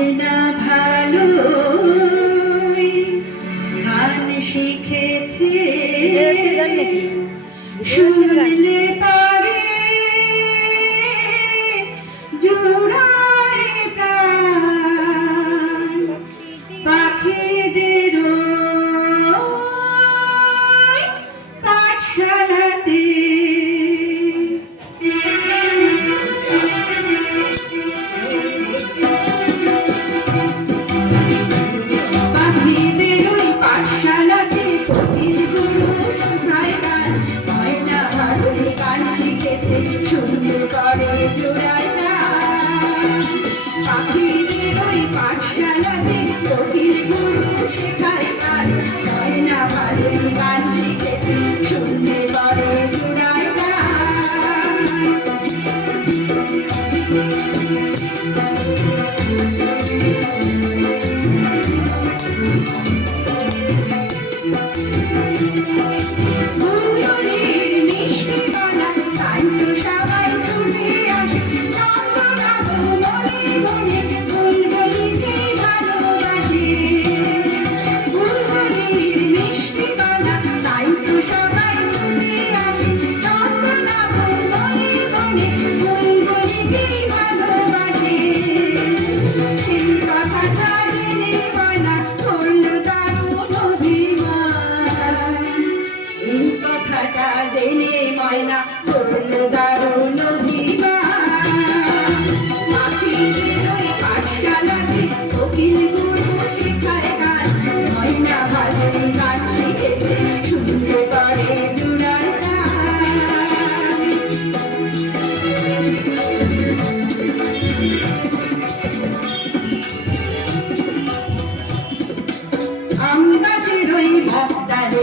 ময়না ভালো গান শিখেছে, শুনলে পারে জোড়ায় প্রাণ পাখিদের পাঠশালাতে। পাখিদের ওই পাঠশালাতে কোকিল গুরু শোনায় গান, ময়না ভালোই গান শিখেছে, শুনলে করে জোড়ায় প্রাণ। পাখিদের ওই পাঠশালাতে কোকিল গুরু শেখায় গান, ময়না ভালোই গান শিখেছে, শুনলে করে জোড়ায় প্রাণ। বুলবুলির মিষ্টি গলা তাই তো সবাই ছুটে আসে, চন্দ্রবাবু বলে গনে বুলবুলিকে ভালোবাসে। বুলবুলির মিষ্টি গলা তাই তো সবাই ছুটে আসে, চন্দ্রবাবু বলে গনে বুলবুলিকে ভালোবাসে। সেই কথাটা জেনে ময়না করল দারুণ অভিমান, এই কথাটা জেনে ময়না করল দারুণ অভিমান। পাখিদের ওই পাঠশালাতে কোকিল গুরু শেখায় গান, ময়না ভালোই গান শিখেছে, শুনলে করে জোড়ায় প্রাণ। আম গাছের ওই ভক্তারে